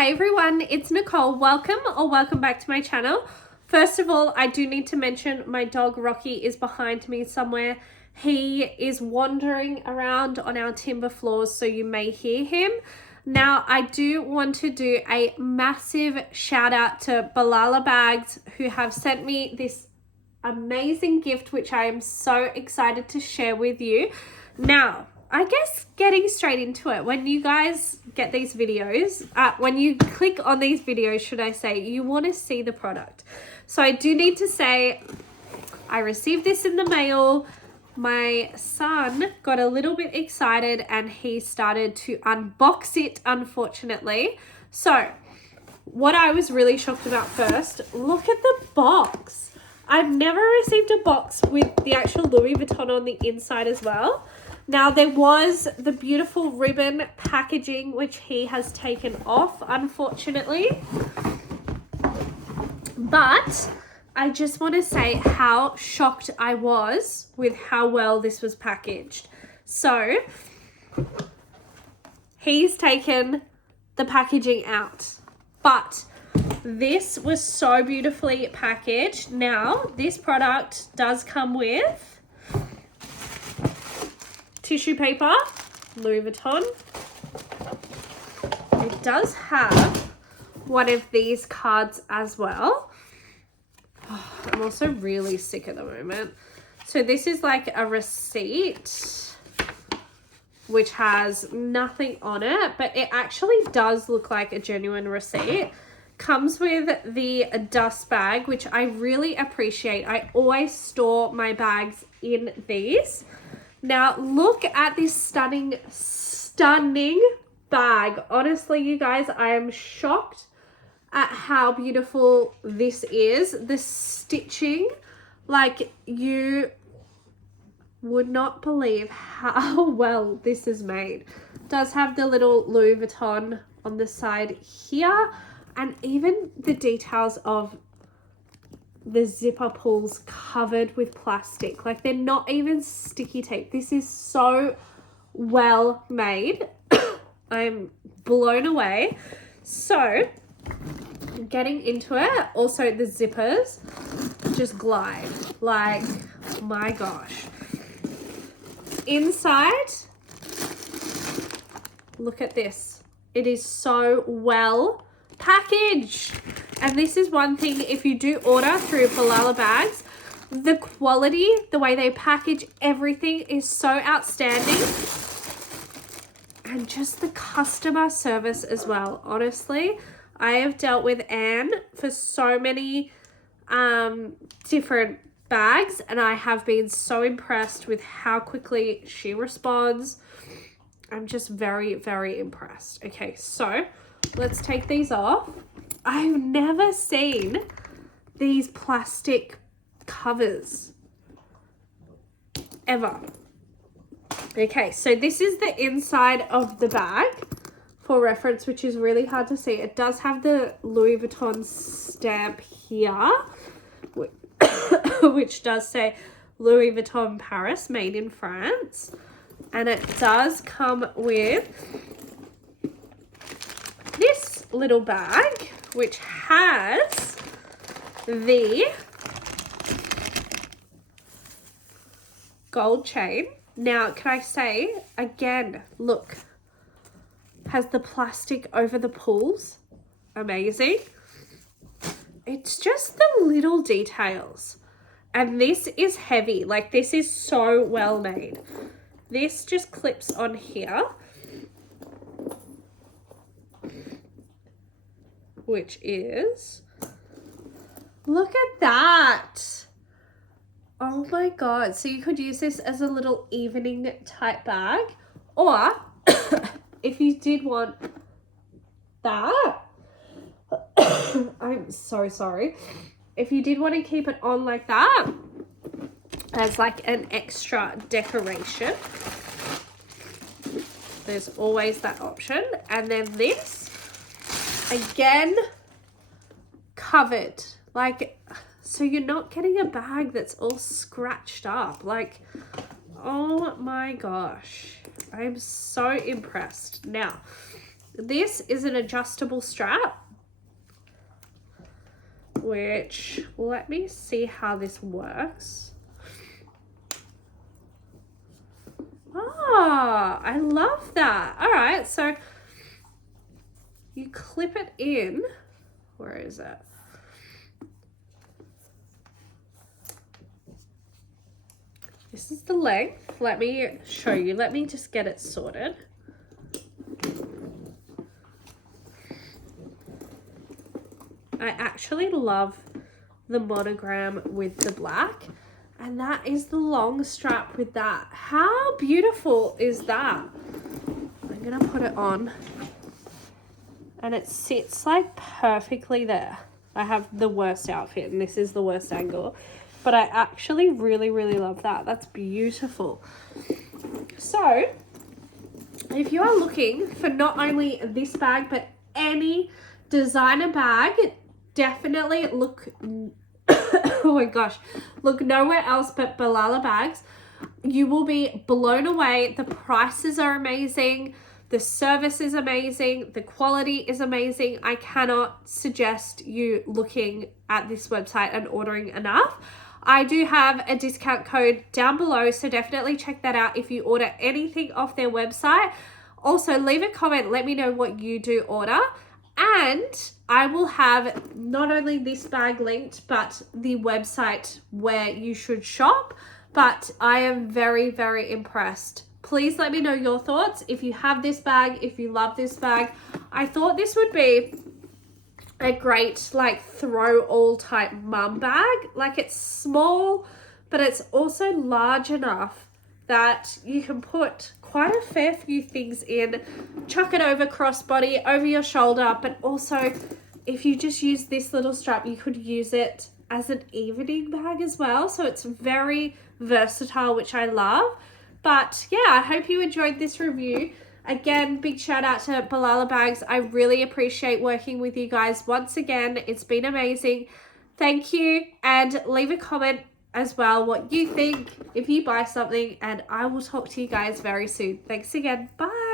Hey everyone, it's Nicole. Welcome back to my channel. First of all, I do need to mention my dog Rocky is behind me somewhere. He is wandering around on our timber floors, so you may hear him. Now, I do want to do a massive shout out to Babalabags, who have sent me this amazing gift, which I am so excited to share with you. Now, I guess getting straight into it, when you guys get these videos, when you click on these videos, should I say, you want to see the product. So I do need to say, I received this in the mail. My son got a little bit excited and he started to unbox it, unfortunately. So what I was really shocked about first, look at the box. I've never received a box with the actual Louis Vuitton on the inside as well. Now, there was the beautiful ribbon packaging, which he has taken off, unfortunately. But I just want to say how shocked I was with how well this was packaged. So, he's taken the packaging out. But this was so beautifully packaged. Now, this product does come with tissue paper, Louis Vuitton. It does have one of these cards as well. Oh, I'm also really sick at the moment. So this is like a receipt which has nothing on it, but it actually does look like a genuine receipt. Comes with the dust bag, which I really appreciate. I always store my bags in these. Now, look at this stunning bag. Honestly, you guys, I am shocked at how beautiful this is. The stitching, like, you would not believe how well this is made. It does have the little Louis Vuitton on the side here, and even the details of the zipper pulls covered with plastic. Like, they're not even sticky tape. This is so well made. I'm blown away. So, getting into it, also the zippers just glide. Like, my gosh. Inside, look at this. It is so well packaged. And this is one thing, if you do order through Babalabags, the quality, the way they package everything is so outstanding. And just the customer service as well. Honestly, I have dealt with Anne for so many different bags, and I have been so impressed with how quickly she responds. I'm just very, very impressed. Okay, so let's take these off. I've never seen these plastic covers ever. Okay, so this is the inside of the bag for reference, which is really hard to see. It does have the Louis Vuitton stamp here, which does say Louis Vuitton Paris, made in France. And it does come with this little bag, which has the gold chain. Now, can I say, again, look, has the plastic over the pulls. Amazing. It's just the little details. And this is heavy. Like, this is so well made. This just clips on here, which is, look at that. Oh my God. So you could use this as a little evening type bag, or if you did want that, I'm so sorry. If you did want to keep it on like that, as like an extra decoration, there's always that option. And then this, again, covered. Like, so you're not getting a bag that's all scratched up. Like, oh my gosh. I'm so impressed. Now, this is an adjustable strap, which, let me see how this works. Ah, I love that. All right, so you clip it in. Where is it? This is the length. Let me show you. Let me just get it sorted. I actually love the monogram with the black, and that is the long strap with that. How beautiful is that? I'm gonna put it on, and it sits like perfectly there. I have the worst outfit, and this is the worst angle, but I actually really love that. That's beautiful. So if you are looking for not only this bag but any designer bag, definitely look oh my gosh, look nowhere else but Babalabags. You will be blown away. The prices are amazing, the service is amazing, the quality is amazing. I cannot suggest you looking at this website and ordering enough. I do have a discount code down below, so definitely check that out if you order anything off their website. Also, leave a comment, let me know what you do order, and I will have not only this bag linked, but the website where you should shop. But I am very impressed. Please let me know your thoughts. If you have this bag, if you love this bag, I thought this would be a great like throw all type mum bag. Like, it's small, but it's also large enough that you can put quite a fair few things in, chuck it over crossbody, over your shoulder, but also if you just use this little strap, you could use it as an evening bag as well. So it's very versatile, which I love. But yeah, I hope you enjoyed this review. Again, big shout out to Babalabags. I really appreciate working with you guys. Once again, it's been amazing. Thank you, and leave a comment as well what you think if you buy something, and I will talk to you guys very soon. Thanks again. Bye.